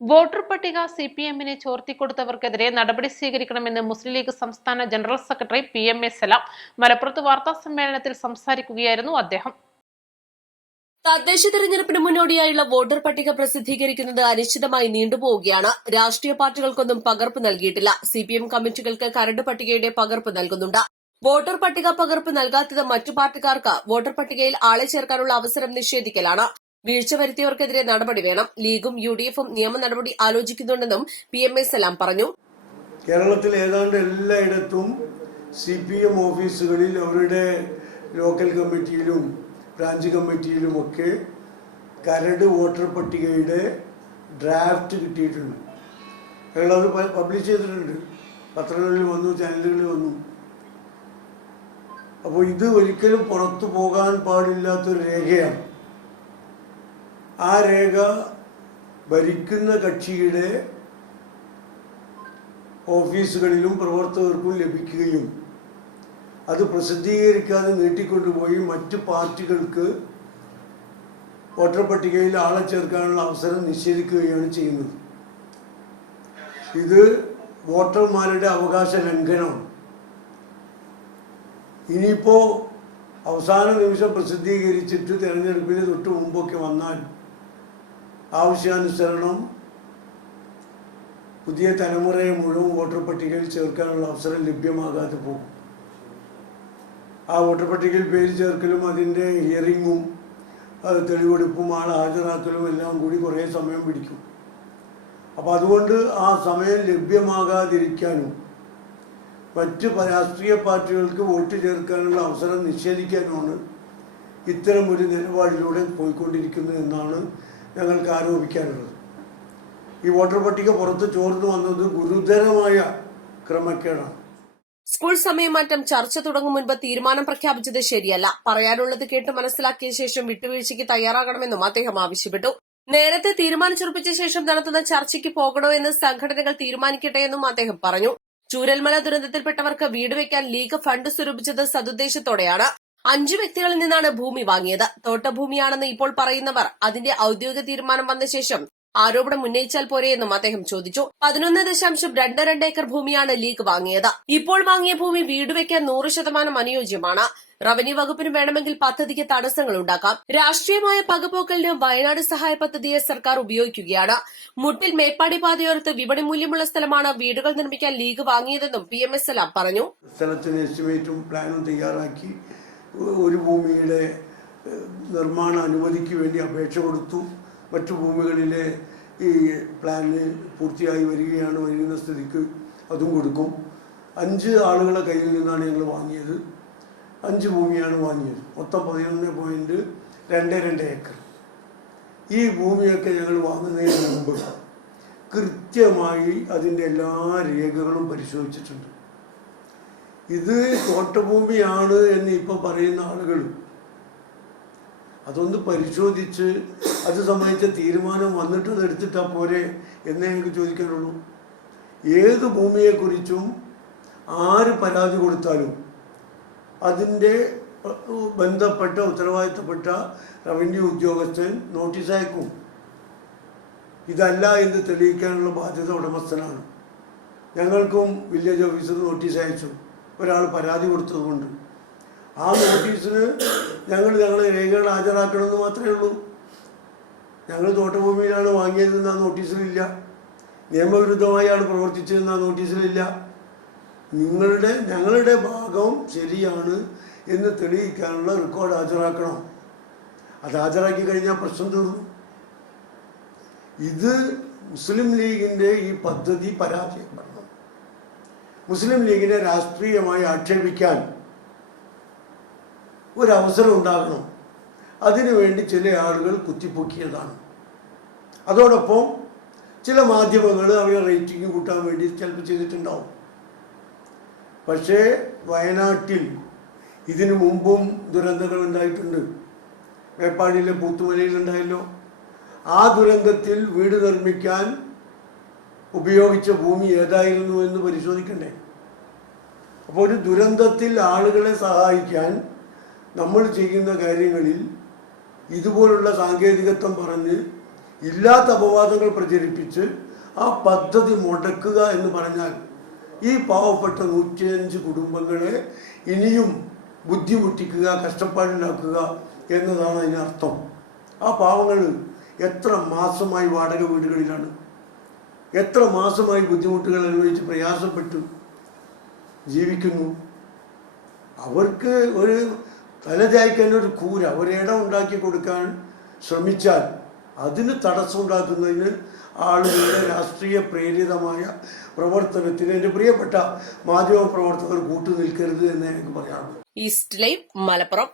Voter പട്ടിക C P എമ്മിനെ ചോർത്തിക്കൊടുത്തവർക്കെതിരെ നടപടി സ്വീകരിക്കണമെന്ന് മുസ്ലിം ലീഗ് സംസ്ഥാന general secretary P M A Salam. മലപ്പുറത്ത് വാർത്താ സമ്മേളനത്തിൽ സംസാരിക്കുകയായിരുന്നു അദ്ദേഹം. തദ്ദേശ തെരഞ്ഞെടുപ്പിന് മുന്നോടിയായുള്ള വോട്ടർ പട്ടിക പ്രസിദ്ധീകരിക്കുന്നത് അനിശ്ചിതമായി നീണ്ടുപോവുകയാണ്. രാഷ്ട്രീയ പാർട്ടികൾക്കൊന്നും പകർപ്പ് നൽകിയിട്ടില്ല. സി പി എം കമ്മിറ്റികൾക്ക് കരട് പട്ടികയുടെ പകർപ്പ് നൽകുന്നുണ്ട്. വോട്ടർ പട്ടിക പകർപ്പ് നൽകാത്തത് മറ്റു പാർട്ടിക്കാർക്ക് വോട്ടർ പട്ടികയിൽ ആളെ ചേർക്കാനുള്ള അവസരം നിഷേധിക്കലാണ്. വീഴ്ച വരുത്തിയവർക്കെതിരെ നടപടി വേണം. ലീഗും യു ഡി എഫും നിയമ നടപടി ആലോചിക്കുന്നുണ്ടെന്നും പി എം എ സലാം പറഞ്ഞു. കേരളത്തിൽ ഏതാണ്ട് എല്ലായിടത്തും സി പി എം ഓഫീസുകളിൽ അവരുടെ ലോക്കൽ കമ്മിറ്റിയിലും ബ്രാഞ്ച് കമ്മിറ്റിയിലുമൊക്കെ കരട് വോട്ടർ പട്ടികയുടെ ഡ്രാഫ്റ്റ് കിട്ടിയിട്ടുണ്ട്. ഞങ്ങളത് പബ്ലിഷ് ചെയ്തിട്ടുണ്ട്. പത്രങ്ങളിൽ വന്നു ചാനലുകളിൽ വന്നു. അപ്പോൾ ഇത് ഒരിക്കലും പുറത്തു പോകാൻ പാടില്ലാത്തൊരു രേഖയാണ്. ആ രേഖ ഭരിക്കുന്ന കക്ഷിയുടെ ഓഫീസുകളിലും പ്രവർത്തകർക്കും ലഭിക്കുകയും അത് പ്രസിദ്ധീകരിക്കാതെ നീട്ടിക്കൊണ്ടുപോയി മറ്റു പാർട്ടികൾക്ക് വോട്ടർ പട്ടികയിൽ ആളെ ചേർക്കാനുള്ള അവസരം നിഷേധിക്കുകയാണ് ചെയ്യുന്നത്. ഇത് വോട്ടർമാരുടെ അവകാശ ലംഘനമാണ്. ഇനിയിപ്പോൾ അവസാന നിമിഷം പ്രസിദ്ധീകരിച്ചിട്ട് തിരഞ്ഞെടുപ്പിന് തൊട്ട് മുമ്പൊക്കെ വന്നാൽ ആവശ്യാനുസരണം പുതിയ തലമുറയെ മുഴുവൻ വോട്ടർ പട്ടികയിൽ ചേർക്കാനുള്ള അവസരം ലഭ്യമാകാതെ പോകും. ആ വോട്ടർ പട്ടികയിൽ പേര് ചേർക്കലും അതിന്റെ ഹിയറിങ്ങും തെളിവെടുപ്പും ആൾ ഹാജരാക്കലും എല്ലാം കൂടി കുറേ സമയം പിടിക്കും. അപ്പോൾ അതുകൊണ്ട് ആ സമയം ലഭ്യമാകാതിരിക്കാനും മറ്റ് രാഷ്ട്രീയ പാർട്ടികൾക്ക് വോട്ട് ചേർക്കാനുള്ള അവസരം നിഷേധിക്കാനുമാണ് ഇത്തരം ഒരു നിലപാടിലൂടെ പോയിക്കൊണ്ടിരിക്കുന്നത് എന്നാണ് ഞങ്ങൾക്ക് ആരോപിക്കാനുള്ളത്. ഈ വോട്ടർ പട്ടിക പുറത്ത് ചോർന്നു വന്നത് ഗുരുതരമായ ക്രമക്കേടാണ്. സ്കൂൾ സമയമാറ്റം ചർച്ച തുടങ്ങും മുൻപ് തീരുമാനം പ്രഖ്യാപിച്ചത് ശരിയല്ല. പറയാനുള്ളത് കേട്ട് മനസ്സിലാക്കിയ ശേഷം വിട്ടുവീഴ്ചയ്ക്ക് തയ്യാറാകണമെന്നും അദ്ദേഹം ആവശ്യപ്പെട്ടു. നേരത്തെ തീരുമാനിച്ചുറപ്പിച്ച ശേഷം നടത്തുന്ന ചർച്ചയ്ക്ക് പോകണോ എന്ന് സംഘടനകൾ തീരുമാനിക്കട്ടെ എന്നും അദ്ദേഹം പറഞ്ഞു. ചൂരൽമല ദുരന്തത്തിൽപ്പെട്ടവർക്ക് വീട് വയ്ക്കാൻ ലീഗ് ഫണ്ട് സ്വരൂപിച്ചത് സതുദ്ദേശത്തോടെയാണ്. അഞ്ചു വ്യക്തികളിൽ നിന്നാണ് ഭൂമി വാങ്ങിയത്. തോട്ടഭൂമിയാണെന്ന് ഇപ്പോൾ പറയുന്നവർ അതിന്റെ ഔദ്യോഗിക തീരുമാനം വന്ന ശേഷം ആരോപണം ഉന്നയിച്ചാൽ പോരെയെന്നും അദ്ദേഹം ചോദിച്ചു. പതിനൊന്ന് ദശാംശം രണ്ട് രണ്ട് ഏക്കർ ഭൂമിയാണ് ലീഗ് വാങ്ങിയത്. ഇപ്പോൾ വാങ്ങിയ ഭൂമി വീട് നൂറ് ശതമാനം അനുയോജ്യമാണ്. റവന്യൂ വകുപ്പിന് വേണമെങ്കിൽ പദ്ധതിക്ക് തടസ്സങ്ങൾ ഉണ്ടാക്കാം. രാഷ്ട്രീയമായ പകപോക്കലിന് വയനാട് സഹായ പദ്ധതിയെ സർക്കാർ ഉപയോഗിക്കുകയാണ്. മുട്ടിൽ മേപ്പാടി പാതയോരത്ത് വിപണി മൂല്യമുള്ള സ്ഥലമാണ് വീടുകൾ നിർമ്മിക്കാൻ ലീഗ് വാങ്ങിയതെന്നും പി എം എസ് എല്ലാം പറഞ്ഞു. സ്ഥലത്തിന് എസ്റ്റിമേറ്റും പ്ലാനും തയ്യാറാക്കി ഒരു ഭൂമിയുടെ നിർമ്മാണ അനുമതിക്ക് വേണ്ടി അപേക്ഷ കൊടുത്തു. മറ്റു ഭൂമികളിലെ ഈ പ്ലാന് പൂർത്തിയായി വരികയാണ് വരുന്ന സ്ഥിതിക്ക് അതും കൊടുക്കും. അഞ്ച് ആളുകളെ കയ്യിൽ നിന്നാണ് ഞങ്ങൾ വാങ്ങിയത്. അഞ്ച് ഭൂമിയാണ് വാങ്ങിയത്. മൊത്തം പതിനൊന്ന് പോയിന്റ് രണ്ട് രണ്ട് ഏക്കർ. ഈ ഭൂമിയൊക്കെ ഞങ്ങൾ വാങ്ങുന്നതിന് മുമ്പ് കൃത്യമായി അതിന്റെ എല്ലാ രേഖകളും പരിശോധിച്ചിട്ടുണ്ട്. ഇത് തോട്ടഭൂമിയാണ് എന്ന് ഇപ്പം പറയുന്ന ആളുകൾ. അതൊന്ന് പരിശോധിച്ച് അത് സംബന്ധിച്ച തീരുമാനം വന്നിട്ട് എടുത്തിട്ടാ പോരെ എന്നേ എനിക്ക് ചോദിക്കാനുള്ളൂ. ഏത് ഭൂമിയെക്കുറിച്ചും ആര് പരാതി കൊടുത്താലും അതിന്റെ ബന്ധപ്പെട്ട ഉത്തരവാദിത്തപ്പെട്ട റവന്യൂ ഉദ്യോഗസ്ഥൻ നോട്ടീസ് അയക്കും. ഇതല്ല എന്ന് തെളിയിക്കാനുള്ള ബാധ്യത ഉടമസ്ഥനാണ്. ഞങ്ങൾക്കും വില്ലേജ് ഓഫീസർ നോട്ടീസ് അയച്ചു. ഒരാൾ പരാതി കൊടുത്തതുകൊണ്ട്. ആ നോട്ടീസിന് ഞങ്ങൾ ഞങ്ങളെ രേഖകൾ ഹാജരാക്കണമെന്ന് മാത്രമേ ഉള്ളൂ. ഞങ്ങൾ തോട്ടഭൂമിയിലാണ് വാങ്ങിയതെന്ന് ആ നോട്ടീസിലില്ല. നിയമവിരുദ്ധമായാണ് പ്രവർത്തിച്ചതെന്ന് ആ നോട്ടീസിലില്ല. നിങ്ങളുടെ ഞങ്ങളുടെ ഭാഗം ശരിയാണ് എന്ന് തെളിയിക്കാനുള്ള റെക്കോർഡ് ഹാജരാക്കണം. അത് ഹാജരാക്കി കഴിഞ്ഞാൽ പ്രശ്നം തീർന്നു. ഇത് മുസ്ലിം ലീഗിന്റെ ഈ പദ്ധതി പരാജയപ്പെടണം മുസ്ലിം ലീഗിനെ രാഷ്ട്രീയമായി ആക്ഷേപിക്കാൻ ഒരവസരം ഉണ്ടാകണം. അതിനുവേണ്ടി ചില ആളുകൾ കുത്തിപ്പൊക്കിയതാണ്. അതോടൊപ്പം ചില മാധ്യമങ്ങൾ അവരെ റേറ്റിംഗ് കൂട്ടാൻ വേണ്ടി ചിലപ്പോൾ ചെയ്തിട്ടുണ്ടാവും. പക്ഷേ വയനാട്ടിൽ ഇതിനു മുമ്പും ദുരന്തങ്ങൾ ഉണ്ടായിട്ടുണ്ട്. മേപ്പാടിയിലെ പൂത്തുമലയിൽ ഉണ്ടായല്ലോ ആ ദുരന്തത്തിൽ വീട് നിർമ്മിക്കാൻ ഉപയോഗിച്ച ഭൂമി ഏതായിരുന്നു എന്ന് പരിശോധിക്കണ്ടേ? അപ്പോൾ ഒരു ദുരന്തത്തിൽ ആളുകളെ സഹായിക്കാൻ നമ്മൾ ചെയ്യുന്ന കാര്യങ്ങളിൽ ഇതുപോലുള്ള സാങ്കേതികത്വം പറഞ്ഞ് ഇല്ലാത്ത അപവാദങ്ങൾ പ്രചരിപ്പിച്ച് ആ പദ്ധതി മുടക്കുക എന്ന് പറഞ്ഞാൽ ഈ പാവപ്പെട്ട നൂറ്റിയഞ്ച് കുടുംബങ്ങളെ ഇനിയും ബുദ്ധിമുട്ടിക്കുക കഷ്ടപ്പാടുണ്ടാക്കുക എന്നതാണ് അതിനർത്ഥം. ആ പാവങ്ങൾ എത്ര മാസമായി വാടക വീടുകളിലാണ്. എത്ര മാസമായി ബുദ്ധിമുട്ടുകൾ അനുഭവിച്ച് പ്രയാസപ്പെട്ടു ജീവിക്കുന്നു. അവർക്ക് ഒരു തലചായ്ക്കാൻ ഒരു കൂര ഒരിടം ഉണ്ടാക്കി കൊടുക്കാൻ ശ്രമിച്ചാൽ അതിന് തടസ്സമുണ്ടാക്കുന്നതിന് ആളുകളുടെ രാഷ്ട്രീയ പ്രേരിതമായ പ്രവർത്തനത്തിന് എന്റെ പ്രിയപ്പെട്ട മാധ്യമ പ്രവർത്തകർ കൂട്ടുനിൽക്കരുത് എന്ന് എനിക്ക് പറയാനുള്ളത്. East live Malappuram.